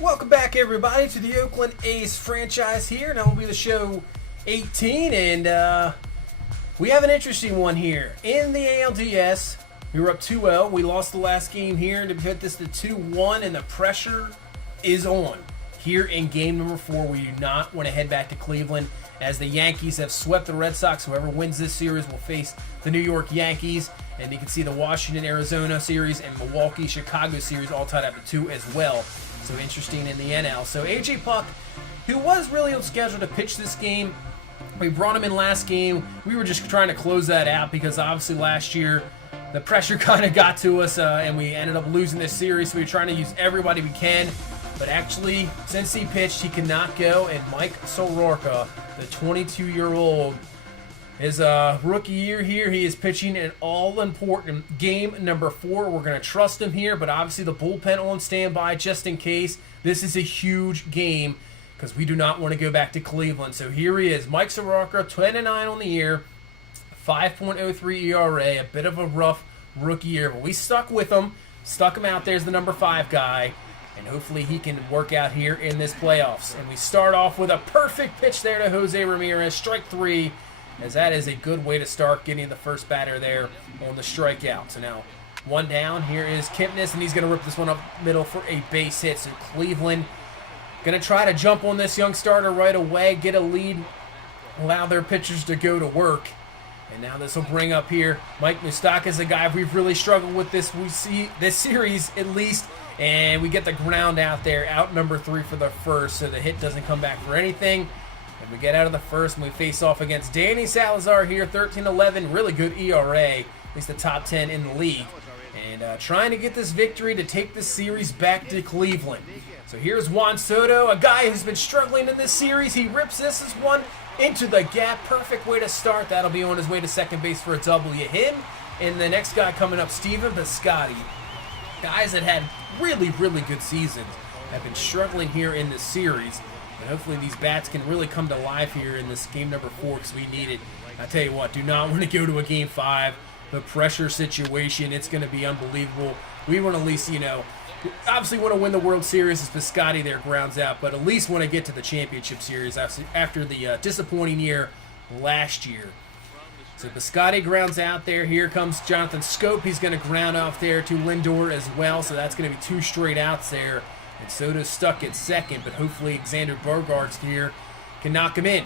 Welcome back, everybody, to the Oakland A's franchise here. Now will be the show 18, and we have an interesting one here. In the ALDS, we were up 2-0. We lost the last game here to put this to 2-1, and the pressure is on. Here in game number 4, we do not want to head back to Cleveland as the Yankees have swept the Red Sox. Whoever wins this series will face the New York Yankees, and you can see the Washington-Arizona series and Milwaukee-Chicago series all tied up at 2 as well. So interesting in the NL. So A.J. Puck, who was really on schedule to pitch this game, we brought him in last game. We were just trying to close that out because obviously last year the pressure kind of got to us and we ended up losing this series. So we were trying to use everybody we can. But actually, since he pitched, he cannot go. And Mike Soroka, the 22-year-old, his rookie year here, he is pitching an all-important game number 4. We're going to trust him here, but obviously the bullpen on standby just in case. This is a huge game because we do not want to go back to Cleveland. So here he is, Mike Soroka, 10-9 on the year, 5.03 ERA, a bit of a rough rookie year, but we stuck with him, stuck him out there as the number 5 guy, and hopefully he can work out here in this playoffs. And we start off with a perfect pitch there to Jose Ramirez, strike 3, as that is a good way to start getting the first batter there on the strikeout. So now, one down. Here is Kipnis, and he's going to rip this one up middle for a base hit. So Cleveland going to try to jump on this young starter right away, get a lead, allow their pitchers to go to work. And now this will bring up here Mike Moustakas is a guy we've really struggled with we see this series at least. And we get the ground out there, out number 3 for the first, so the hit doesn't come back for anything. And we get out of the first, and we face off against Danny Salazar here, 13-11, really good ERA, at least the top 10 in the league. And trying to get this victory to take the series back to Cleveland. So here's Juan Soto, a guy who's been struggling in this series. He rips this one into the gap. Perfect way to start. That'll be on his way to second base for a W. Him and the next guy coming up, Stephen Piscotty. Guys that had really, really good seasons have been struggling here in this series. But hopefully these bats can really come to life here in this game number 4 because we need it. I tell you what, do not want to go to a game 5. The pressure situation, it's going to be unbelievable. We want to at least, obviously want to win the World Series as Piscotty there grounds out, but at least want to get to the championship series after the disappointing year last year. So Piscotty grounds out there. Here comes Jonathan Scope. He's going to ground off there to Lindor as well, so that's going to be 2 straight outs there. And Soto's stuck at second, but hopefully Xander Bogaerts here can knock him in.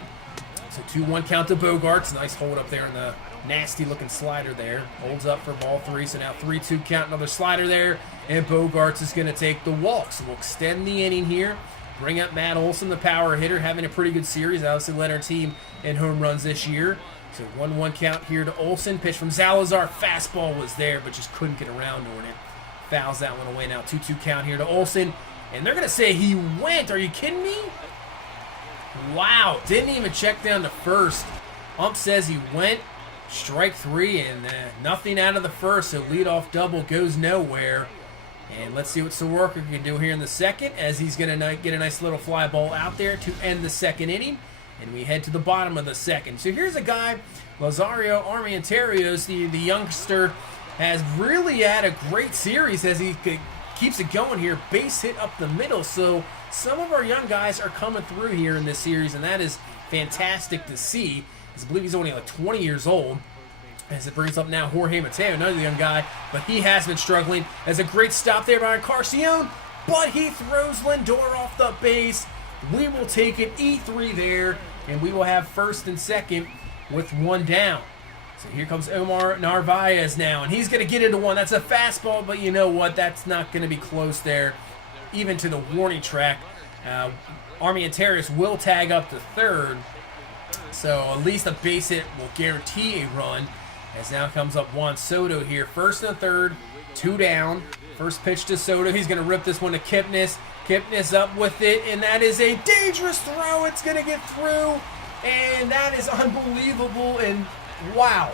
So 2-1 count to Bogaerts. Nice hold up there in the nasty-looking slider there. Holds up for ball 3, so now 3-2 count, another slider there. And Bogaerts is going to take the walk. So we'll extend the inning here. Bring up Matt Olson, the power hitter, having a pretty good series. Obviously led our team in home runs this year. So 1-1 count here to Olson. Pitch from Salazar. Fastball was there, but just couldn't get around on it. Fouls that one away. Now 2-2 count here to Olson. And they're going to say he went. Are you kidding me? Wow. Didn't even check down to first. Ump says he went. Strike 3 and nothing out of the first. So leadoff double goes nowhere. And let's see what Soroka can do here in the second as he's going to get a nice little fly ball out there to end the second inning. And we head to the bottom of the second. So here's a guy, Lazario Armenteros, the youngster, has really had a great series as he keeps it going here. Base hit up the middle. So some of our young guys are coming through here in this series, and that is fantastic to see. I believe he's only like 20 years old. As it brings up now Jorge Mateo, another young guy, but he has been struggling. As a great stop there by Carcione, but he throws Lindor off the base. We will take it E3 there, and we will have first and second with 1 down. So here comes Omar Narvaez now, and he's going to get into one. That's a fastball, but you know what? That's not going to be close there, even to the warning track. Armenteros will tag up to third, so at least a base hit will guarantee a run. As now comes up Juan Soto here, first and third, 2 down. First pitch to Soto. He's going to rip this one to Kipnis. Kipnis up with it, and that is a dangerous throw. It's going to get through, and that is unbelievable. And wow,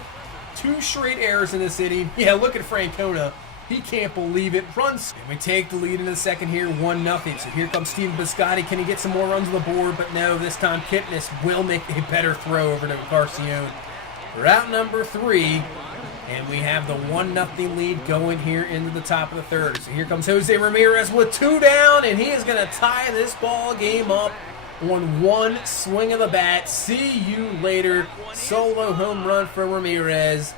2 straight errors in this inning. Yeah, look at Francona. He can't believe it. Runs. And we take the lead in the second here, 1-0. So here comes Stephen Piscotty. Can he get some more runs on the board? But no, this time Kipnis will make a better throw over to Carcione. We're out number 3. And we have the 1-0 lead going here into the top of the third. So here comes Jose Ramirez with 2 down, and he is going to tie this ball game up on one swing of the bat. See you later. Solo home run for Ramirez.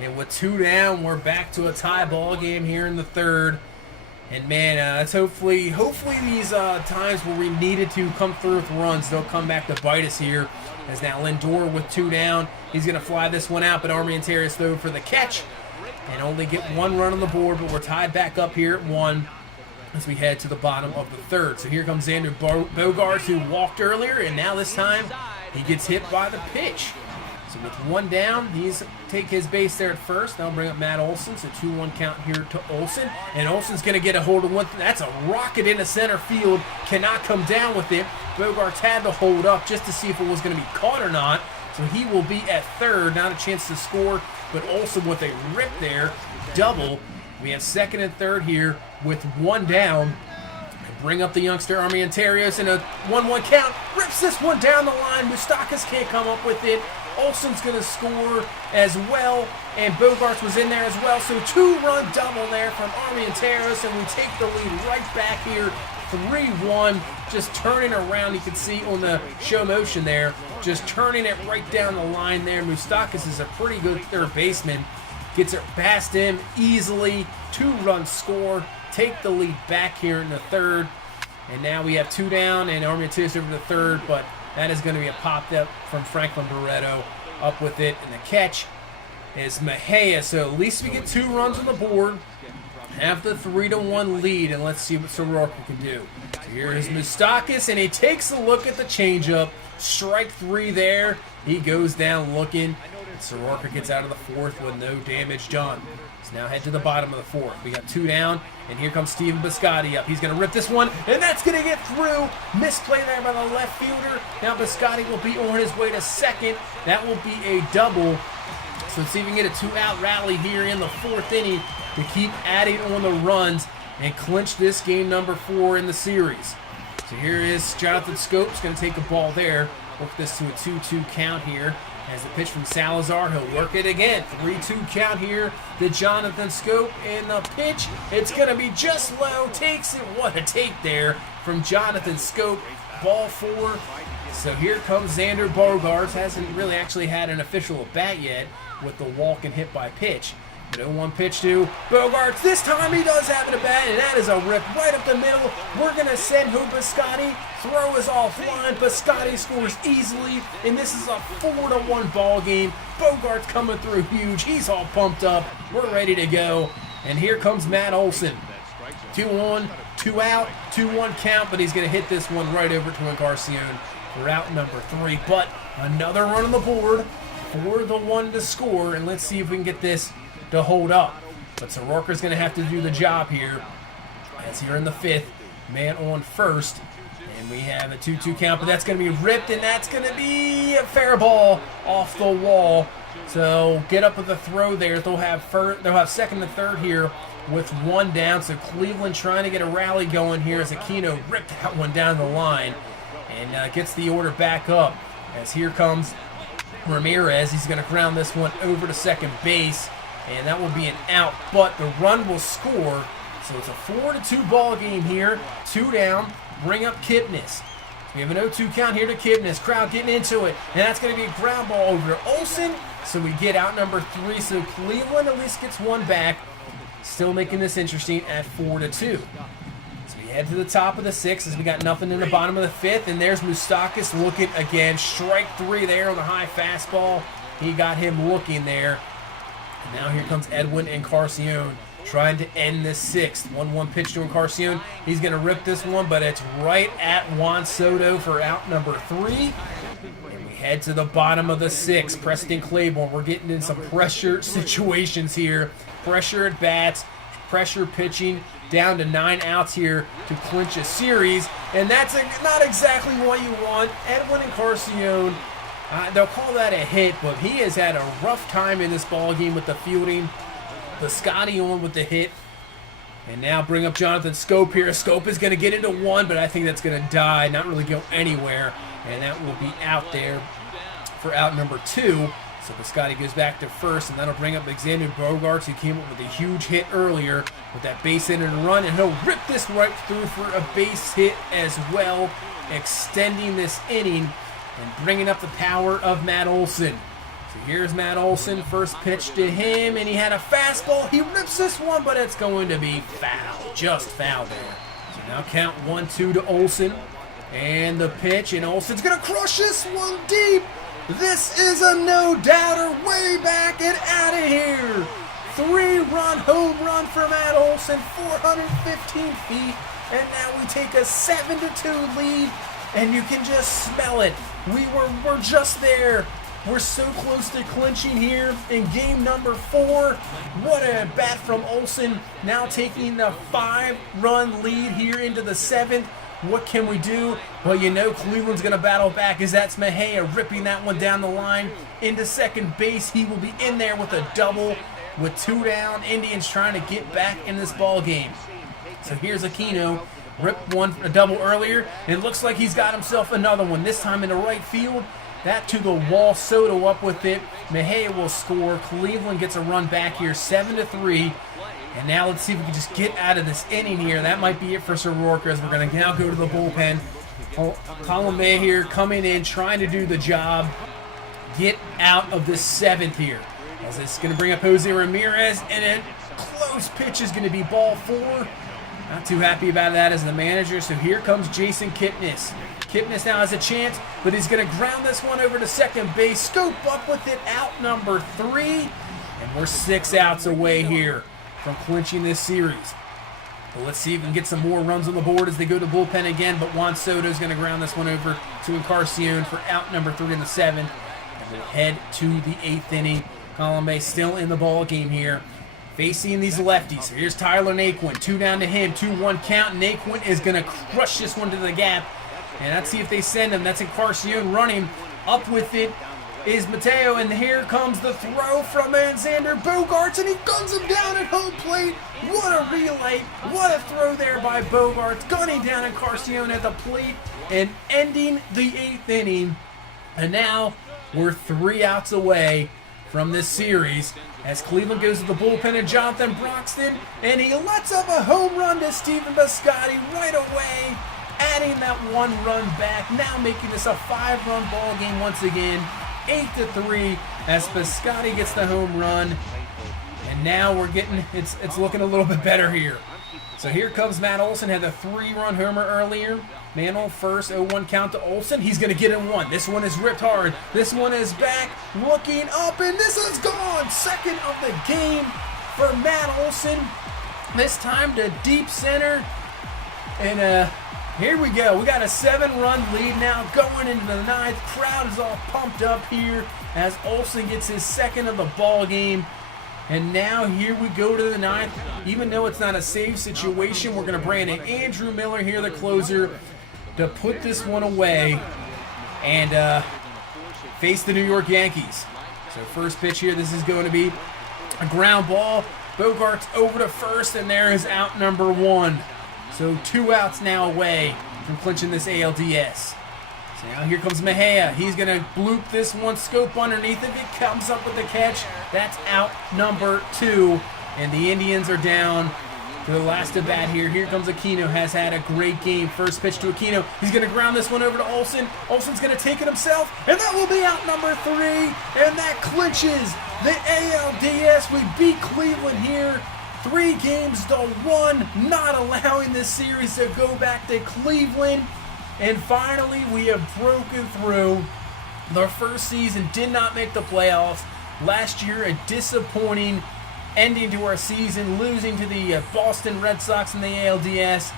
And with 2 down, we're back to a tie ball game here in the third. And man, it's hopefully these times where we needed to come through with runs, they'll come back to bite us here. As now Lindor with 2 down. He's going to fly this one out, but Armendariz throw for the catch. And only get 1 run on the board, but we're tied back up here at 1 as we head to the bottom of the third. So here comes Xander Bogaerts, who walked earlier, and now this time he gets hit by the pitch. So with 1 down, he's take his base there at first. Now bring up Matt Olson. So 2-1 count here to Olson. And Olson's going to get a hold of one. That's a rocket into center field. Cannot come down with it. Bogaerts had to hold up just to see if it was going to be caught or not. So he will be at third. Not a chance to score. But Olson with a rip there. Double. We have second and third here with 1 down. Bring up the youngster Armendariz in a 1-1 count. Rips this one down the line. Moustakas can't come up with it. Olson's going to score as well, and Bogaerts was in there as well. So 2-run double there from Armendariz, and we take the lead right back here, 3-1. Just turning around, you can see on the show motion there, just turning it right down the line there. Moustakas is a pretty good third baseman. Gets it past him easily. 2-run score. Take the lead back here in the third. And now we have 2 down, and Armendariz over the third, but that is going to be a pop up from Franklin Barreto. Up with it, and the catch is Mejia. So at least we get 2 runs on the board. Have the 3-1 lead, and let's see what Soroka can do. So here is Moustakas, and he takes a look at the changeup. Strike 3 there. He goes down looking. And Soroka gets out of the fourth with no damage done. So now head to the bottom of the fourth. We got 2 down, and here comes Steven Biscotti up. He's going to rip this one, and that's going to get through. Misplay there by the left fielder. Now Biscotti will be on his way to second. That will be a double. So let's see if we can get a 2-out rally here in the 4th inning to keep adding on the runs and clinch this game number 4 in the series. So here is Jonathan Scopes going to take a ball there. Work this to a 2-2 count here. As the pitch from Salazar, he'll work it again. 3-2 count here to Jonathan Scope. And the pitch, it's going to be just low. Takes it. What a take there from Jonathan Scope. Ball 4. So here comes Xander Bogaerts. Hasn't really actually had an official at bat yet with the walk and hit by pitch. But 0-1 pitch to Bogaerts. This time he does have it at bat, and that is a rip right up the middle. We're going to send Biscotti. Throw is offline. Biscotti scores easily, and this is a 4-1 ball game. Bogaerts coming through huge. He's all pumped up. We're ready to go. And here comes Matt Olson. 2-on, 2 out, 2-1 count, but he's going to hit this one right over to Encarnacion for out number 3. But another run on the board for the 1 to score, and let's see if we can get this to hold up. But Soroka's going to have to do the job here. As here in the 5th, man on first. And we have a 2-2 count, but that's going to be ripped, and that's going to be a fair ball off the wall. So get up with the throw there. They'll have second and third here with 1 down. So Cleveland trying to get a rally going here as Aquino ripped that one down the line and gets the order back up. As here comes Ramirez. He's going to ground this one over to second base. And that will be an out, but the run will score. So it's a 4-2 ball game here. 2 down. Bring up Kipnis. We have an 0-2 count here to Kipnis. Crowd getting into it. And that's going to be a ground ball over to Olson. So we get out number 3. So Cleveland at least gets 1 back. Still making this interesting at 4-2. So we head to the top of the 6th as we got nothing in the bottom of the 5th. And there's Moustakas looking again. Strike 3 there on the high fastball. He got him looking there. And now here comes Edwin Encarnacion trying to end this 6th. 1-1 pitch to Encarnacion. He's going to rip this one, but it's right at Juan Soto for out number 3. And we head to the bottom of the 6th. Preston Claiborne. We're getting in some pressure situations here. Pressure at bats, pressure pitching, down to 9 outs here to clinch a series. And that's not exactly what you want. Edwin Encarnacion. They'll call that a hit, but he has had a rough time in this ball game with the fielding. Biscotti on with the hit. And now bring up Jonathan Scope here. Scope is going to get into 1, but I think that's going to die, not really go anywhere. And that will be out there for out number 2. So Piscotty goes back to first, and that'll bring up Xander Bogaerts, who came up with a huge hit earlier with that base hit and run, and he'll rip this right through for a base hit as well, extending this inning and bringing up the power of Matt Olson. So here's Matt Olson, first pitch to him, and he had a fastball. He rips this one, but it's going to be foul, just foul there. So now count 1-2 to Olson, and the pitch, and Olson's going to crush this one deep. This is a no-doubter, way back and out of here. 3-run home run for Matt Olson, 415 feet, and now we take a 7-2 lead, and you can just smell it. We're just there. We're so close to clinching here in game number 4. What a bat from Olson, now taking the 5-run lead here into the 7th. What can we do? Well, you know Cleveland's going to battle back, as that's Mejia ripping that one down the line into second base. He will be in there with a double with 2 down. Indians trying to get back in this ball game. So here's Aquino. Ripped a double earlier, and it looks like he's got himself another one, this time in the right field. That to the wall, Soto up with it. Mejia will score. Cleveland gets a run back here, 7-3. And now let's see if we can just get out of this inning here. That might be it for Soroka, as we're going to now go to the bullpen. Colomé here coming in, trying to do the job. Get out of this 7th here. As it's going to bring up Jose Ramirez, and a close pitch is going to be ball 4. Not too happy about that as the manager. So here comes Jason Kipnis. Kipnis now has a chance, but he's going to ground this one over to second base. Scoop up with it, out number 3. And we're 6 outs away here from clinching this series. But let's see if we can get some more runs on the board as they go to bullpen again. But Juan Soto is going to ground this one over to Encarnacion for out number 3 in the 7th. And we'll head to the 8th inning. Colomé still in the ball game here, facing these lefties. So here's Tyler Naquin, 2 down to him, 2-1 count. Naquin is going to crush this one to the gap. And let's see if they send him. That's Encarnacion running. Up with it is Mateo, and here comes the throw from Xander Bogaerts, and he guns him down at home plate. What a relay. What a throw there by Bogaerts, gunning down Encarnacion at the plate and ending the 8th inning. And now we're 3 outs away from this series as Cleveland goes to the bullpen, and Jonathan Broxton, and he lets up a home run to Stephen Piscotty right away, adding that 1 run back, now making this a 5-run ball game once again, 8-3 as Piscotty gets the home run. And now we're getting, it's looking a little bit better here. So here comes Matt Olson, had the 3-run homer earlier. Mantle first, 0-1 count to Olson. He's going to get in one. This one is ripped hard. This one is back, looking up, and this is gone. Second of the game for Matt Olson. This time to deep center. And here we go. We got a 7-run lead now going into the 9th. Crowd is all pumped up here as Olson gets his 2nd of the ball game. And now here we go to the 9th. Even though it's not a save situation, we're going to bring in Andrew Miller here, the closer, to put this one away and face the New York Yankees. So first pitch here, this is going to be a ground ball. Bogaerts over to first, and there is out number 1. So 2 outs now away from clinching this ALDS. So now here comes Mejia. He's going to bloop this one, scope underneath it. It comes up with the catch. That's out number 2. And the Indians are down to the last at bat here. Here comes Aquino. Has had a great game. First pitch to Aquino. He's going to ground this one over to Olson. Olson's going to take it himself. And that will be out number 3. And that clinches the ALDS. We beat Cleveland here 3-1, not allowing this series to go back to Cleveland. And finally, we have broken through. The first season did not make the playoffs. Last year, a disappointing ending to our season, losing to the Boston Red Sox in the ALDS.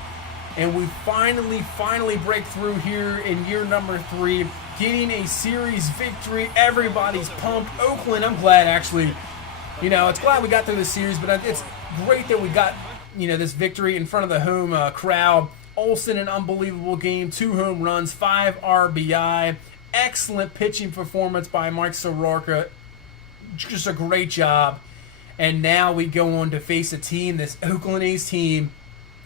And we finally break through here in year number 3, getting a series victory. Everybody's pumped. Oakland, I'm glad actually. It's glad we got through the series, but it's great that we got, this victory in front of the home crowd. Olson, an unbelievable game, 2 home runs, 5 RBI. Excellent pitching performance by Mike Soroka. Just a great job. And now we go on to face a team, this Oakland A's team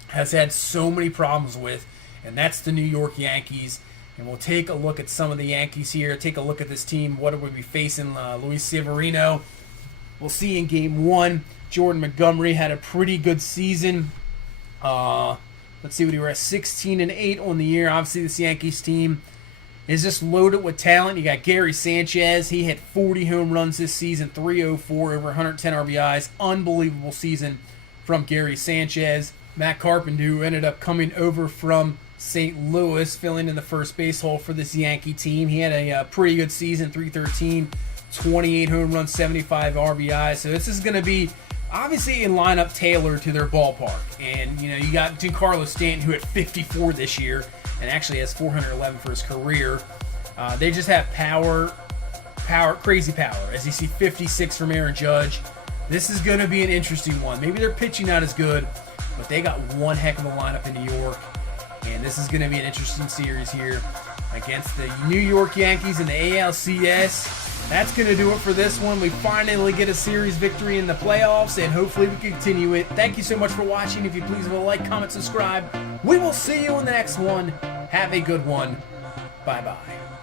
has had so many problems with, and that's the New York Yankees. And we'll take a look at some of the Yankees here. Take a look at this team. What are we facing? Luis Severino. We'll see in Game 1. Jordan Montgomery had a pretty good season. Let's see what he was at. 16-8 on the year. Obviously, this Yankees team is just loaded with talent. You got Gary Sanchez. He hit 40 home runs this season, 304, over 110 RBIs. Unbelievable season from Gary Sanchez. Matt Carpenter, who ended up coming over from St. Louis, filling in the first base hole for this Yankee team. He had a pretty good season, 313, 28 home runs, 75 RBIs. So this is going to be obviously a lineup tailored to their ballpark. And, you got Giancarlo Stanton, who hit 54 this year and actually has 411 for his career. They just have power, crazy power. As you see, 56 from Aaron Judge. This is going to be an interesting one. Maybe their pitching not as good, but they got one heck of a lineup in New York. And this is going to be an interesting series here against the New York Yankees in the ALCS. That's going to do it for this one. We finally get a series victory in the playoffs, and hopefully we can continue it. Thank you so much for watching. If you please will like, comment, subscribe. We will see you in the next one. Have a good one. Bye-bye.